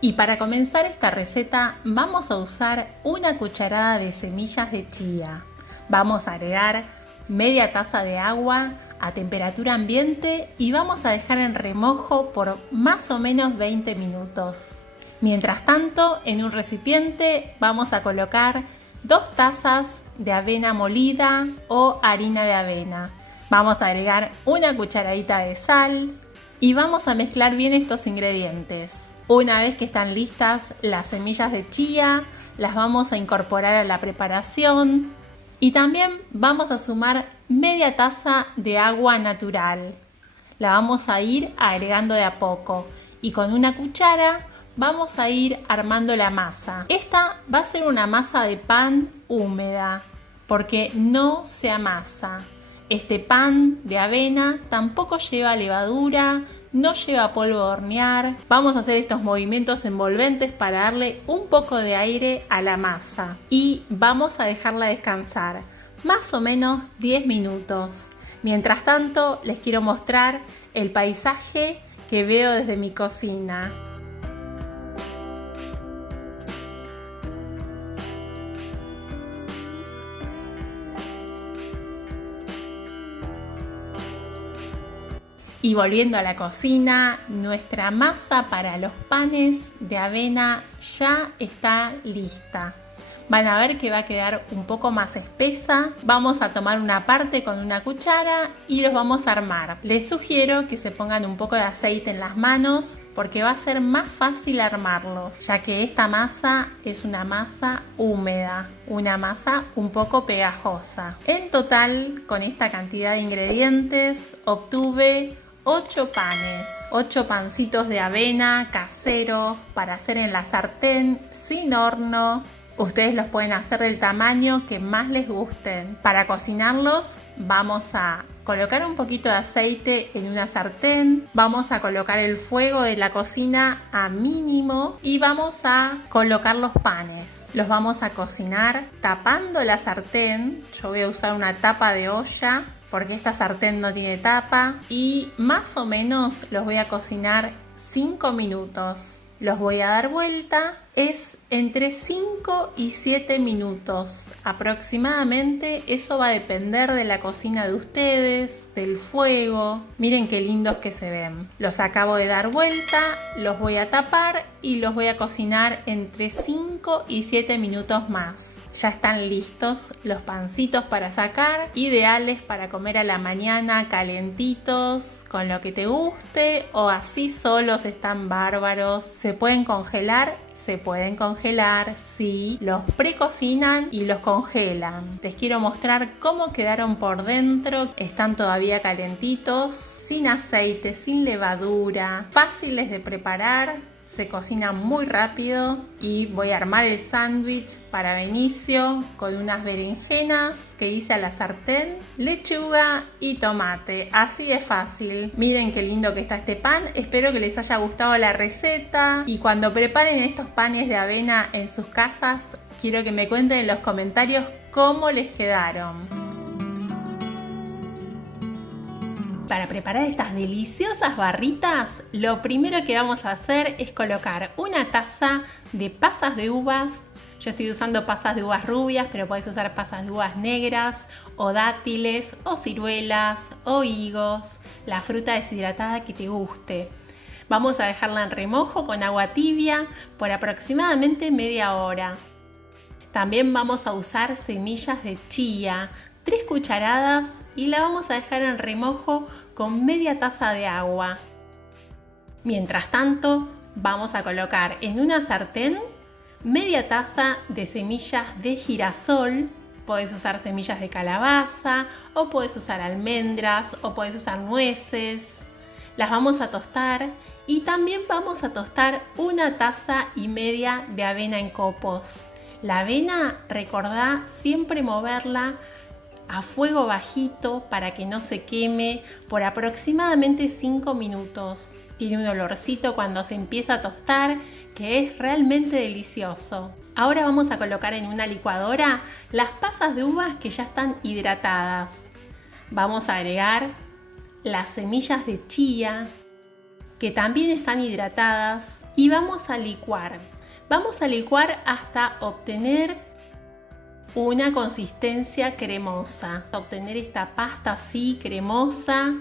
Y para comenzar esta receta vamos a usar una cucharada de semillas de chía. Vamos a agregar media taza de agua a temperatura ambiente y vamos a dejar en remojo por más o menos 20 minutos. Mientras tanto, en un recipiente vamos a colocar 2 tazas de avena molida o harina de avena. Vamos a agregar una cucharadita de sal y vamos a mezclar bien estos ingredientes. Una vez que están listas las semillas de chía, las vamos a incorporar a la preparación y también vamos a sumar media taza de agua natural. La vamos a ir agregando de a poco y con una cuchara vamos a ir armando la masa. Esta va a ser una masa de pan húmeda porque no se amasa. Este pan de avena tampoco lleva levadura, no lleva polvo de hornear. Vamos a hacer estos movimientos envolventes para darle un poco de aire a la masa y vamos a dejarla descansar más o menos 10 minutos. Mientras tanto, les quiero mostrar el paisaje que veo desde mi cocina. Y volviendo a la cocina, nuestra masa para los panes de avena ya está lista. Van a ver que va a quedar un poco más espesa. Vamos a tomar una parte con una cuchara y los vamos a armar. Les sugiero que se pongan un poco de aceite en las manos porque va a ser más fácil armarlos, ya que esta masa es una masa húmeda, una masa un poco pegajosa. En total, con esta cantidad de ingredientes, obtuve 8 panes, 8 pancitos de avena caseros para hacer en la sartén sin horno. Ustedes los pueden hacer del tamaño que más les gusten. Para cocinarlos vamos a colocar un poquito de aceite en una sartén, vamos a colocar el fuego de la cocina a mínimo y vamos a colocar los panes. Los vamos a cocinar tapando la sartén. Yo voy a usar una tapa de olla porque esta sartén no tiene tapa y más o menos los voy a cocinar 5 minutos. Los voy a dar vuelta, es entre 5 y 7 minutos aproximadamente, eso va a depender de la cocina de ustedes, del fuego. Miren qué lindos que se ven. Los acabo de dar vuelta, los voy a tapar y los voy a cocinar entre 5 y 7 minutos más. Ya están listos los pancitos para sacar, ideales para comer a la mañana calentitos, con lo que te guste o así solos están bárbaros. Se pueden congelar, sí, los precocinan y los congelan. Les quiero mostrar cómo quedaron por dentro. Están todavía calentitos, sin aceite, sin levadura, fáciles de preparar. Se cocina muy rápido y voy a armar el sándwich para Benicio con unas berenjenas que hice a la sartén, lechuga y tomate. Así de fácil. Miren qué lindo que está este pan. Espero que les haya gustado la receta y cuando preparen estos panes de avena en sus casas, quiero que me cuenten en los comentarios cómo les quedaron. Para preparar estas deliciosas barritas, lo primero que vamos a hacer es colocar una taza de pasas de uvas. Yo estoy usando pasas de uvas rubias, pero podés usar pasas de uvas negras, o dátiles, o ciruelas, o higos, la fruta deshidratada que te guste. Vamos a dejarla en remojo con agua tibia por aproximadamente media hora. También vamos a usar semillas de chía, 3 cucharadas y la vamos a dejar en remojo con media taza de agua. Mientras tanto, vamos a colocar en una sartén media taza de semillas de girasol. Podés usar semillas de calabaza o podés usar almendras o podés usar nueces. Las vamos a tostar y también vamos a tostar una taza y media de avena en copos. La avena, recordá siempre moverla a fuego bajito para que no se queme por aproximadamente 5 minutos. Tiene un olorcito cuando se empieza a tostar que es realmente delicioso. Ahora vamos a colocar en una licuadora las pasas de uvas que ya están hidratadas. Vamos a agregar las semillas de chía, que también están hidratadas, y vamos a licuar. Vamos a licuar hasta obtener una consistencia cremosa, obtener esta pasta así cremosa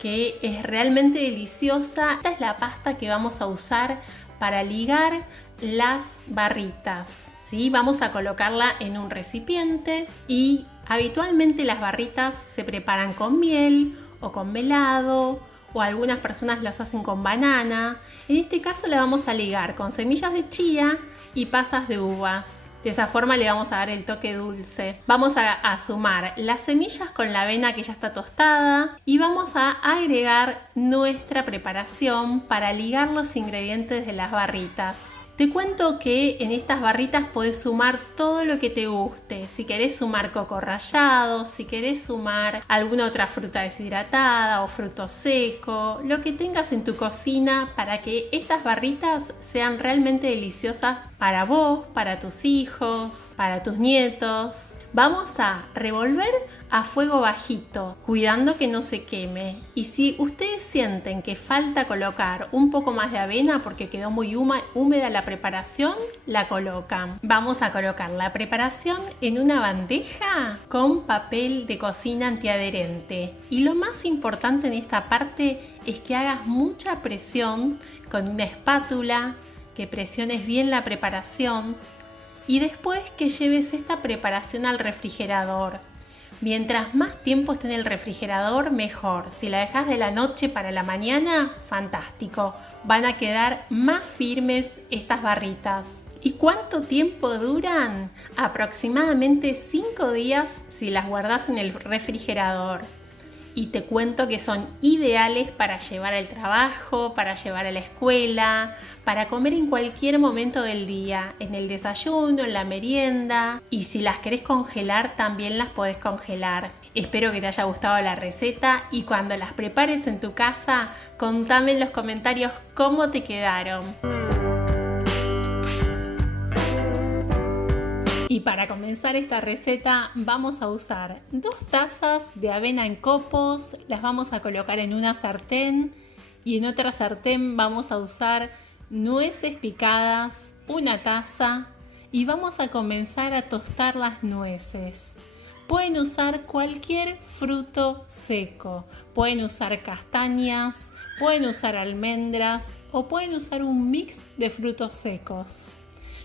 que es realmente deliciosa. Esta es la pasta que vamos a usar para ligar las barritas, ¿sí? Vamos a colocarla en un recipiente y habitualmente las barritas se preparan con miel o con melado, o algunas personas las hacen con banana. En este caso la vamos a ligar con semillas de chía y pasas de uvas. De esa forma le vamos a dar el toque dulce. Vamos a sumar las semillas con la avena que ya está tostada y vamos a agregar nuestra preparación para ligar los ingredientes de las barritas. Te cuento que en estas barritas podés sumar todo lo que te guste. Si querés sumar coco rallado, si querés sumar alguna otra fruta deshidratada o fruto seco, lo que tengas en tu cocina para que estas barritas sean realmente deliciosas para vos, para tus hijos, para tus nietos. Vamos a revolver a fuego bajito, cuidando que no se queme. Y si ustedes sienten que falta colocar un poco más de avena porque quedó muy húmeda la preparación, la colocan. Vamos a colocar la preparación en una bandeja con papel de cocina antiadherente. Y lo más importante en esta parte es que hagas mucha presión con una espátula, que presiones bien la preparación y después que lleves esta preparación al refrigerador. Mientras más tiempo esté en el refrigerador, mejor. Si la dejas de la noche para la mañana, fantástico. Van a quedar más firmes estas barritas. ¿Y cuánto tiempo duran? Aproximadamente 5 días si las guardas en el refrigerador. Y te cuento que son ideales para llevar al trabajo, para llevar a la escuela, para comer en cualquier momento del día, en el desayuno, en la merienda. Y si las querés congelar, también las podés congelar. Espero que te haya gustado la receta y cuando las prepares en tu casa, contame en los comentarios cómo te quedaron. Y para comenzar esta receta vamos a usar 2 tazas de avena en copos, las vamos a colocar en una sartén y en otra sartén vamos a usar nueces picadas, 1 taza y vamos a comenzar a tostar las nueces. Pueden usar cualquier fruto seco, pueden usar castañas, pueden usar almendras o pueden usar un mix de frutos secos.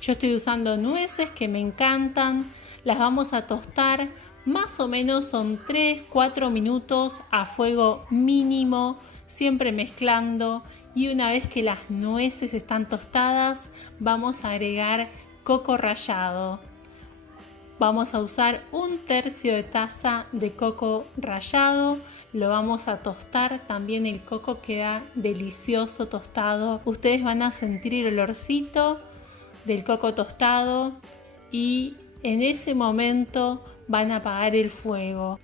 Yo estoy usando nueces que me encantan, las vamos a tostar, más o menos son 3-4 minutos a fuego mínimo, siempre mezclando y una vez que las nueces están tostadas vamos a agregar coco rallado. Vamos a usar 1/3 de taza de coco rallado, lo vamos a tostar, también el coco queda delicioso tostado, ustedes van a sentir el olorcito del coco tostado y en ese momento van a apagar el fuego.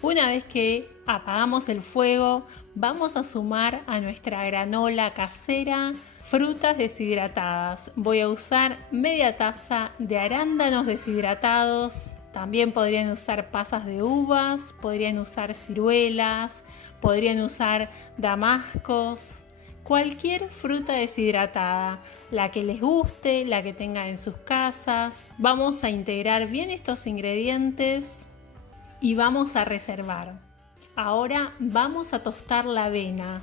Una vez que apagamos el fuego, vamos a sumar a nuestra granola casera frutas deshidratadas. Voy a usar media taza de arándanos deshidratados. También podrían usar pasas de uvas, podrían usar ciruelas, podrían usar damascos. Cualquier fruta deshidratada, la que les guste, la que tengan en sus casas. Vamos a integrar bien estos ingredientes y vamos a reservar. Ahora vamos a tostar la avena.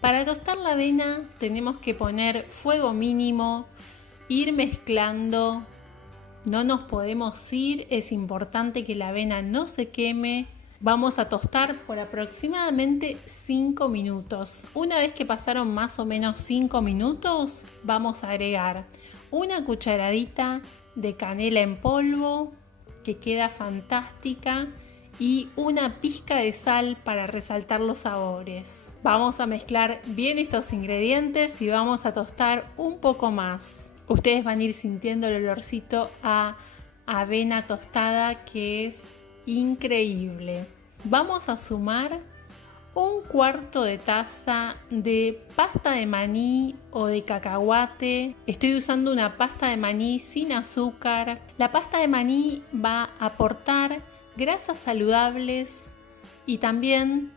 Para tostar la avena tenemos que poner fuego mínimo, ir mezclando. No nos podemos ir, es importante que la avena no se queme. Vamos a tostar por aproximadamente 5 minutos. Una vez que pasaron más o menos 5 minutos, vamos a agregar 1 cucharadita de canela en polvo, que queda fantástica, y 1 pizca de sal para resaltar los sabores. Vamos a mezclar bien estos ingredientes y vamos a tostar un poco más. Ustedes van a ir sintiendo el olorcito a avena tostada que es increíble. Vamos a sumar 1/4 de taza de pasta de maní o de cacahuate. Estoy usando una pasta de maní sin azúcar. La pasta de maní va a aportar grasas saludables y también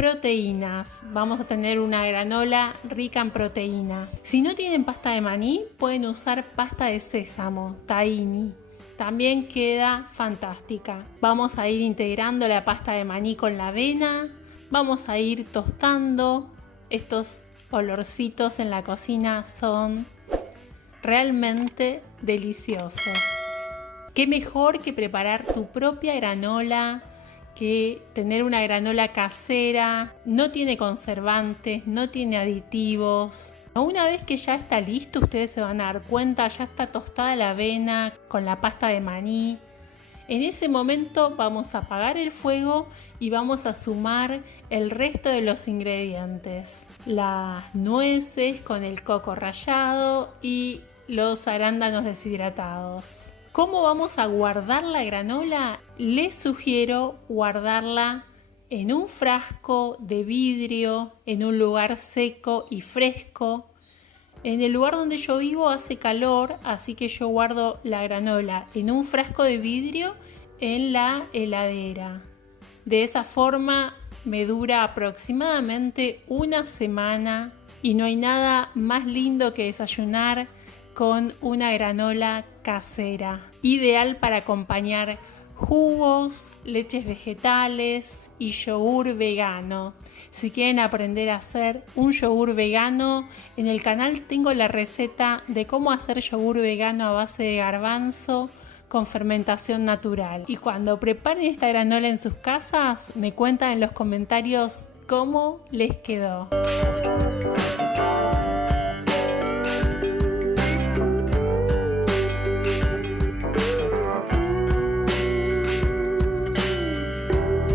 Proteínas. Vamos a tener una granola rica en proteína. Si no tienen pasta de maní, pueden usar pasta de sésamo, tahini. También queda fantástica. Vamos a ir integrando la pasta de maní con la avena. Vamos a ir tostando. Estos olorcitos en la cocina son realmente deliciosos. Qué mejor que preparar tu propia granola, que tener una granola casera. No tiene conservantes, no tiene aditivos. Una vez que ya está listo, ustedes se van a dar cuenta, ya está tostada la avena con la pasta de maní. En ese momento vamos a apagar el fuego y vamos a sumar el resto de los ingredientes. Las nueces con el coco rallado y los arándanos deshidratados. ¿Cómo vamos a guardar la granola? Les sugiero guardarla en un frasco de vidrio, en un lugar seco y fresco. En el lugar donde yo vivo hace calor, así que yo guardo la granola en un frasco de vidrio en la heladera. De esa forma me dura aproximadamente una semana y no hay nada más lindo que desayunar con una granola casera. Ideal para acompañar jugos, leches vegetales y yogur vegano. Si quieren aprender a hacer un yogur vegano, en el canal tengo la receta de cómo hacer yogur vegano a base de garbanzo con fermentación natural. Y cuando preparen esta granola en sus casas, me cuentan en los comentarios cómo les quedó.